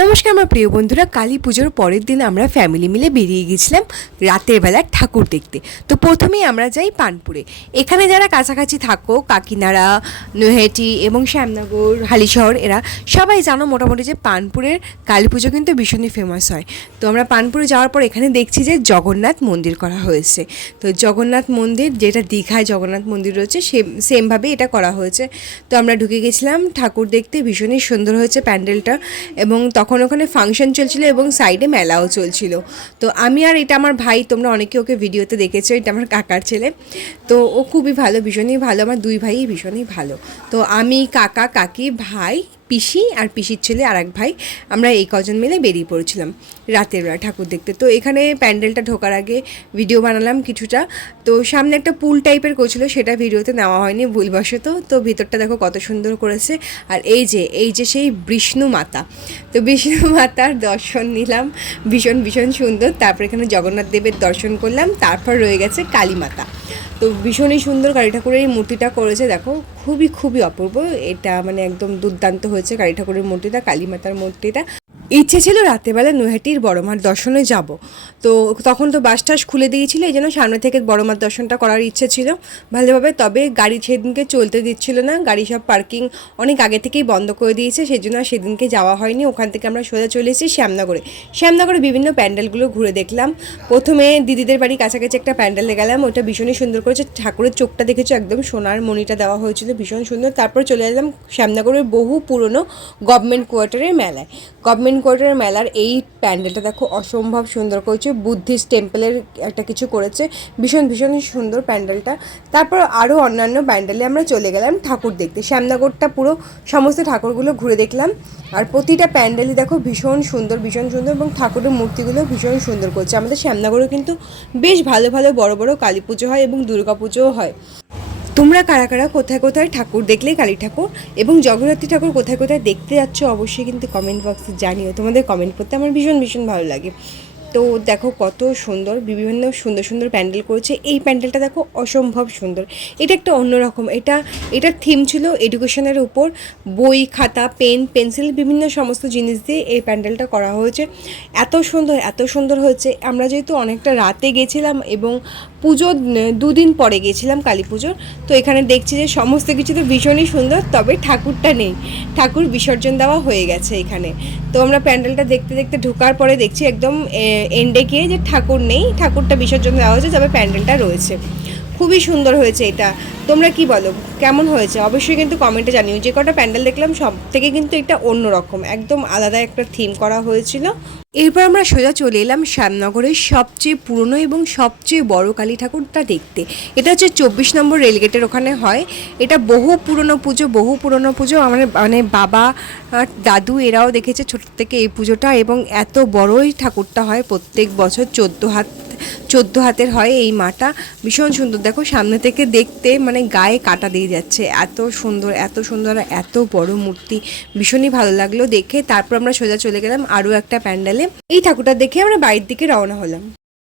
নমস্কার আমার প্রিয় বন্ধুরা, কালী পুজোর পরের দিন আমরা ফ্যামিলি মিলে বেরিয়ে গেছিলাম রাতের বেলা ঠাকুর দেখতে। তো প্রথমেই আমরা যাই পানপুরে। এখানে যারা কাছাকাছি থাকো, কাকিনাড়া, নৈহাটি এবং শ্যামনগর, হালিশহর, এরা সবাই জানো মোটামুটি যে পানপুরের কালী পুজো কিন্তু ভীষণই ফেমাস হয়। তো আমরা পানপুরে যাওয়ার পর এখানে দেখছি যে জগন্নাথ মন্দির করা হয়েছে। তো জগন্নাথ মন্দির, যেটা দীঘায় জগন্নাথ মন্দির রয়েছে, সেম সেমভাবে এটা করা হয়েছে। তো আমরা ঢুকে গেছিলাম, ঠাকুর দেখতে ভীষণই সুন্দর হয়েছে প্যান্ডেলটা এবং তখন ওখানে ফাংশন চলছিল এবং সাইডে মেলাও চলছিল। তো আমি আর এটা আমার ভাই, তোমরা অনেকে ওকে ভিডিওতে দেখেছ, এটা আমার কাকার ছেলে। তো ও খুবই ভালো, ভীষণই ভালো, আমার দুই ভাই ভীষণই ভালো। তো আমি কাকা, কাকি, ভাই পিসি আর পিসির ছেলে আর এক ভাই, আমরা এই কজন মিলে বেরিয়ে পড়েছিলাম রাতের বেলা ঠাকুর দেখতে। তো এখানে প্যান্ডেলটা ঢোকার আগে ভিডিও বানালাম কিছুটা। তো সামনে একটা পুল টাইপের করছিল, সেটা ভিডিওতে নেওয়া হয়নি, ভুলবশত। তো ভিতরটা দেখো কত সুন্দর করেছে। আর এই যে এই যে সেই বিষ্ণু মাতা। তো বিষ্ণু মাতার দর্শন নিলাম, ভীষণ ভীষণ সুন্দর। তারপর এখানে জগন্নাথ দেবের দর্শন করলাম, তারপর রয়ে গেছে কালী মাতা। তো ভীষণই সুন্দর কালী ঠাকুরের এই মূর্তিটা করেছে, দেখো। খুবই খুবই অপূর্ব। এটা মানে একদম দুর্দান্ত হয়েছে কালী ঠাকুরের মূর্তিটা কালী মাতার মূর্তিটা। ইচ্ছে ছিল রাতেরবেলা নৈহাটির বড়মার দর্শনে যাব। তো তখন তো বাস টাস খুলে দিয়েছিল, এই জন্য সামনে থেকে বড়মার দর্শনটা করার ইচ্ছে ছিল। ভালোভাবে তবে গাড়ি সেদিনকে চলতে দিচ্ছিল না, গাড়ি সব পার্কিং অনেক আগে থেকেই বন্ধ করে দিয়েছে সেই জন্য সেদিনকে যাওয়া হয়নি। ওখান থেকে আমরা সোজা চলে এসেছি শ্যামনগরে। শ্যামনগরে বিভিন্ন প্যান্ডেলগুলো ঘুরে দেখলাম। প্রথমে দিদিদের বাড়ি কাছাকাছি একটা প্যান্ডেলে গেলাম ওটা ভীষণই সুন্দর করেছে। ঠাকুরের চোখটা দেখেছ? একদম সোনার মণিটা দেওয়া হয়েছিল, ভীষণ সুন্দর। তারপর চলে এলাম শ্যামনগরের বহু পুরনো গভর্নমেন্ট কোয়ার্টারের মেলায়। গভর্নমেন্ট কোয়ার্টারের মেলার এই প্যান্ডেলটা দেখো অসম্ভব সুন্দর করেছে। বুদ্ধিস্ট টেম্পলের একটা কিছু করেছে। ভীষণ ভীষণ সুন্দর প্যান্ডেলটা। তারপর আরও অন্যান্য প্যান্ডেলে আমরা চলে গেলাম ঠাকুর দেখতে। শ্যামনগরটা পুরো সমস্ত ঠাকুরগুলো ঘুরে দেখলাম। আর প্রতিটা প্যান্ডেলই দেখো ভীষণ সুন্দর ভীষণ সুন্দর এবং ঠাকুরের মূর্তিগুলো ভীষণ সুন্দর করছে। আমাদের শ্যামনগরে কিন্তু বেশ ভালো ভালো বড় বড় কালী পুজো হয় এবং দুর্গা পুজোও হয়। তোমরা কারা কারা, কোথায় কোথায় ঠাকুর দেখলে, কালী ঠাকুর এবং জগন্নাথী ঠাকুর কোথায় কোথায় দেখতে যাচ্ছ, অবশ্যই কিন্তু কমেন্ট বক্সে জানিও। তোমাদের কমেন্ট করতে আমার ভীষণ ভীষণ ভালো লাগে। তো দেখো কত সুন্দর, বিভিন্ন সুন্দর সুন্দর প্যান্ডেল করেছে। এই প্যান্ডেলটা দেখো অসম্ভব সুন্দর। এটা একটা অন্যরকম এটা এটার থিম ছিল এডুকেশনের উপর। বই, খাতা পেন পেন্সিল বিভিন্ন সমস্ত জিনিস দিয়ে এই প্যান্ডেলটা করা হয়েছে। এত সুন্দর এত সুন্দর হয়েছে। আমরা যেহেতু অনেকটা রাতে গেছিলাম এবং পুজো দুদিন পরে গেছিলাম কালী পুজোর, তো এখানে দেখছি যে সমস্ত কিছু তো ভীষণই সুন্দর, তবে ঠাকুরটা নেই। ঠাকুর বিসর্জন দেওয়া হয়ে গেছে এখানে। তো আমরা প্যান্ডেলটা দেখতে দেখতে ঢোকার পরে দেখছি একদম এন্ডে গিয়ে যে ঠাকুর নেই ঠাকুরটা বিসর্জন দেওয়া হয়েছে তবে প্যান্ডেলটা রয়েছে। খুবই সুন্দর হয়েছে এটা। তোমরা কি বলো? কেমন হয়েছে? অবশ্যই কিন্তু কমেন্টে জানিও। যে কটা প্যান্ডেল দেখলাম সব থেকে কিন্তু এটা অন্যরকম। একদম আলাদা একটা থিম করা হয়েছিল। এরপর আমরা সোজা চলে এলাম শ্যামনগরের সবচেয়ে পুরনো এবং সবচেয়ে বড় কালী ঠাকুরটা দেখতে। এটা হচ্ছে চব্বিশ নম্বর রেলগেটের ওখানে হয়। এটা বহু পুরনো পুজো, বহু পুরনো পুজো। আমার মানে বাবা দাদু এরাও দেখেছে ছোট থেকে এই পুজোটা এবং এত বড়ই ঠাকুরটা হয় প্রত্যেক বছর চোদ্দ হাত চোদ্দ হাতের হয় এই মাটা। ভীষণ সুন্দর। দেখো, সামনে থেকে দেখতে মানে গায়ে কাটা দিয়ে যাচ্ছে। এত সুন্দর এত সুন্দর এত বড় মূর্তি। ভীষণই ভালো লাগল দেখে। তারপর আমরা সোজা চলে গেলাম আরও একটা প্যান্ডেলে। এই ঠাকুরটা দেখে আমরা বাড়ির দিকে রওনা হলাম।